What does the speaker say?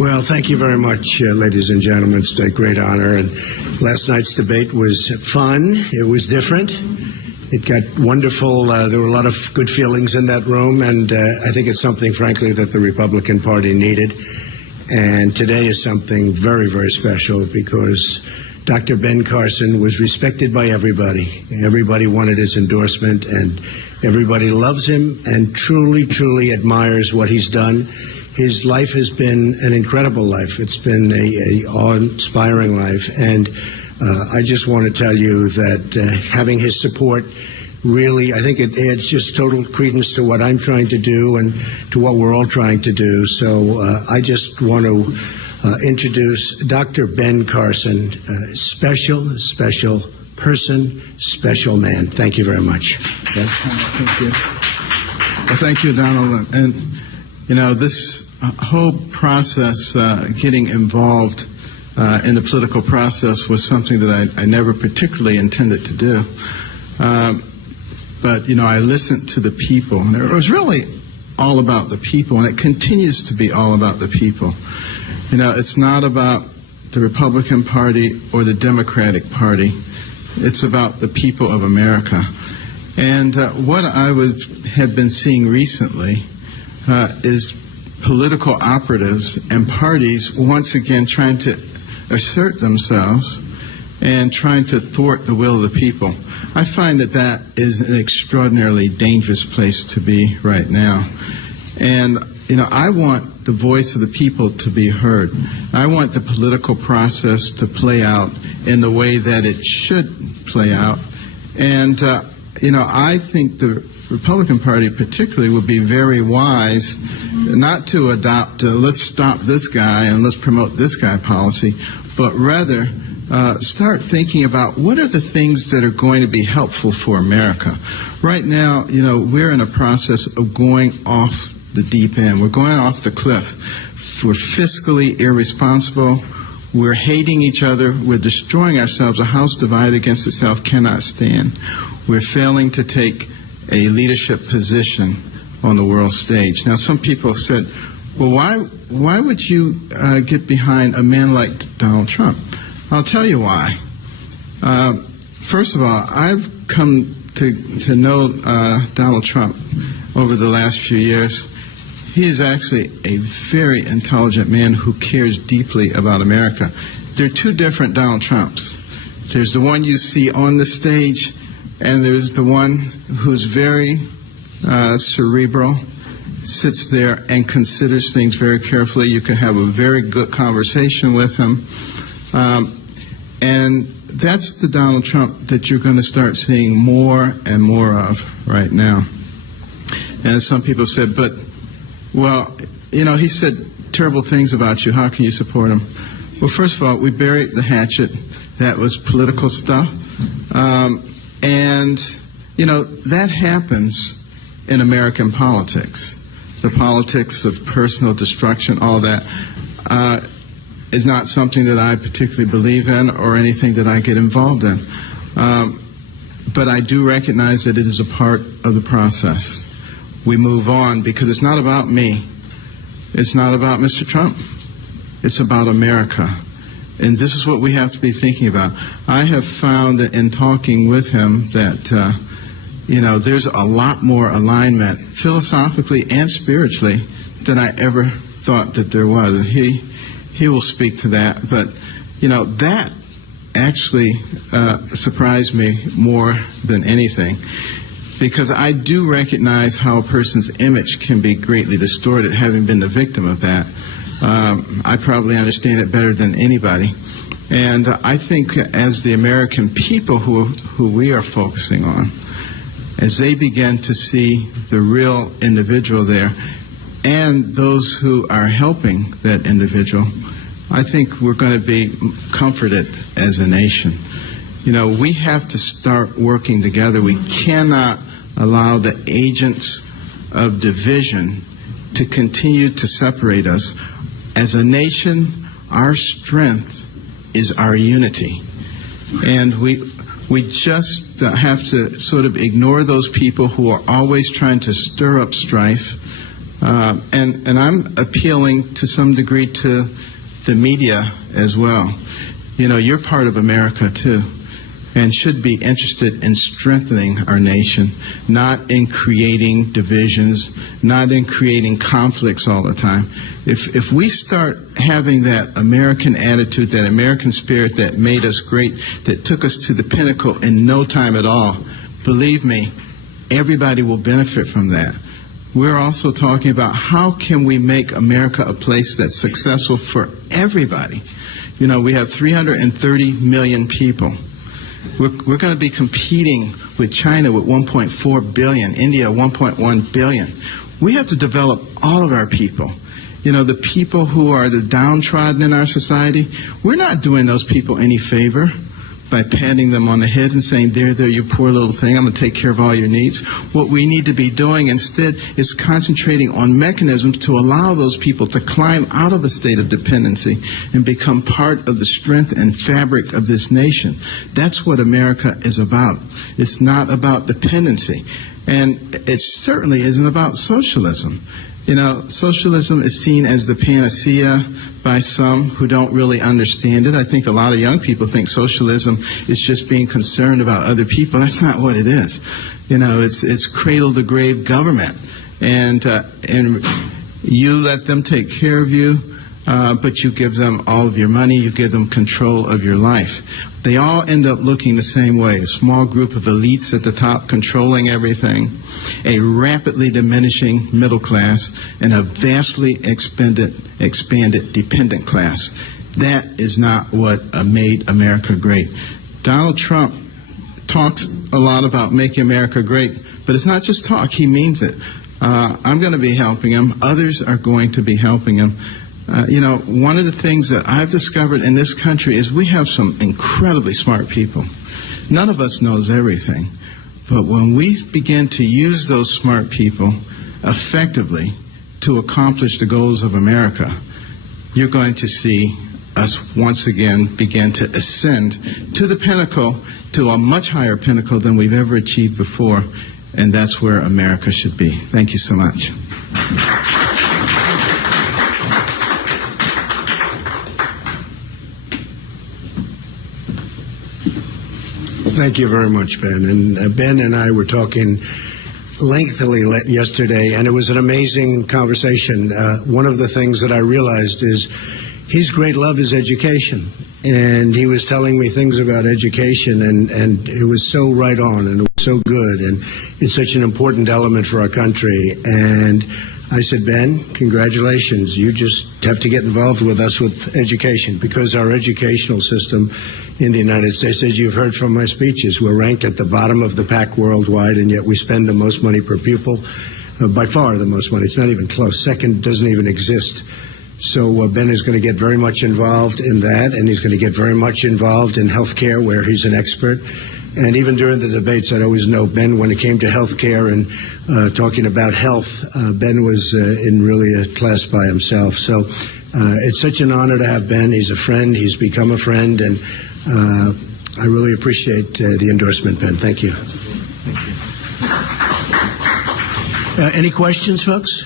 Well, thank you very much, ladies and gentlemen. It's a great honor. And last night's debate was fun. It was different. It got wonderful. There were a lot of good feelings in that room, and I think it's something, frankly, that the Republican Party needed. And today is something very, very special because Dr. Ben Carson was respected by everybody. Everybody wanted his endorsement, and everybody loves him and truly, truly admires what he's done. His life has been an incredible life. It's been a awe-inspiring life, and I just want to tell you that having his support really, I think it adds just total credence to what I'm trying to do and to what we're all trying to do. So I just want to introduce Dr. Ben Carson, special person, special man. Thank you very much. Okay. Thank you. Well, thank you, Donald. And, you know, this whole process, getting involved in the political process was something that I never particularly intended to do. But, you know, I listened to the people, and it was really all about the people, and it continues to be all about the people. You know, it's not about the Republican Party or the Democratic Party. It's about the people of America. And what I have been seeing recently is political operatives and parties once again trying to assert themselves and trying to thwart the will of the people. I find that that is an extraordinarily dangerous place to be right now. And, you know, I want the voice of the people to be heard. I want the political process to play out in the way that it should play out. And, you know, I think the Republican Party particularly would be very wise not to adopt let's stop this guy and let's promote this guy policy, but rather start thinking about what are the things that are going to be helpful for America. Right now, you know, we're in a process of going off the deep end. We're going off the cliff. We're fiscally irresponsible. We're hating each other. We're destroying ourselves. A house divided against itself cannot stand. We're failing to take a leadership position on the world stage. Now, some people said, well, why would you get behind a man like Donald Trump? I'll tell you why. First of all, I've come to know Donald Trump over the last few years. He is actually a very intelligent man who cares deeply about America. There are two different Donald Trumps. There's the one you see on the stage, and there's the one who's very cerebral, sits there and considers things very carefully. You can have a very good conversation with him. And that's the Donald Trump that you're going to start seeing more and more of right now. And some people said, but, well, you know, he said terrible things about you. How can you support him? Well, first of all, we buried the hatchet. That was political stuff. And, you know, that happens in American politics. The politics of personal destruction, all that, is not something that I particularly believe in or anything that I get involved in. But I do recognize that it is a part of the process. We move on because it's not about me. It's not about Mr. Trump. It's about America. And this is what we have to be thinking about. I have found in talking with him that, you know, there's a lot more alignment philosophically and spiritually than I ever thought that there was. And he will speak to that. But, you know, that actually surprised me more than anything, because I do recognize how a person's image can be greatly distorted, having been the victim of that. I probably understand it better than anybody. And I think as the American people who we are focusing on, as they begin to see the real individual there and those who are helping that individual, I think we're going to be comforted as a nation. You know, we have to start working together. We cannot allow the agents of division to continue to separate us. As a nation, our strength is our unity. And we just have to sort of ignore those people who are always trying to stir up strife, And I'm appealing to some degree to the media as well. You know, you're part of America too, and should be interested in strengthening our nation, not in creating divisions, not in creating conflicts all the time. If we start having that American attitude, that American spirit that made us great, that took us to the pinnacle in no time at all, believe me, everybody will benefit from that. We're also talking about how can we make America a place that's successful for everybody. You know, we have 330 million people. We're going to be competing with China with 1.4 billion, India 1.1 billion. We have to develop all of our people. You know, the people who are the downtrodden in our society, we're not doing those people any favor by patting them on the head and saying, there, you poor little thing, I'm going to take care of all your needs. What we need to be doing instead is concentrating on mechanisms to allow those people to climb out of a state of dependency and become part of the strength and fabric of this nation. That's what America is about. It's not about dependency. And it certainly isn't about socialism. You know, socialism is seen as the panacea by some who don't really understand it. I think a lot of young people think socialism is just being concerned about other people. That's not what it is. You know, it's cradle to grave government, and you let them take care of you, but you give them all of your money, you give them control of your life. They all end up looking the same way. A small group of elites at the top controlling everything, a rapidly diminishing middle class, and a vastly expanded dependent class. That is not what made America great. Donald Trump talks a lot about making America great, but it's not just talk, he means it. I'm going to be helping him. Others are going to be helping him. You know, one of the things that I've discovered in this country is we have some incredibly smart people. None of us knows everything. But when we begin to use those smart people effectively to accomplish the goals of America, you're going to see us once again begin to ascend to the pinnacle, to a much higher pinnacle than we've ever achieved before. And that's where America should be. Thank you so much. Thank you very much, Ben. And Ben and I were talking lengthily yesterday, and it was an amazing conversation. One of the things that I realized is his great love is education. And he was telling me things about education, and it was so right on, and it was so good, and it's such an important element for our country. And I said, Ben, congratulations. You just have to get involved with us with education, because our educational system in the United States, as you've heard from my speeches, we're ranked at the bottom of the pack worldwide, and yet we spend the most money per pupil, by far the most money. It's not even close. Second doesn't even exist. So Ben is going to get very much involved in that, and he's going to get very much involved in health care, where he's an expert. And even during the debates, I'd always know Ben, when it came to health care and talking about health, Ben was in really a class by himself. So it's such an honor to have Ben. He's a friend. He's become a friend, and I really appreciate the endorsement, Ben. Thank you. Thank you. Any questions, folks?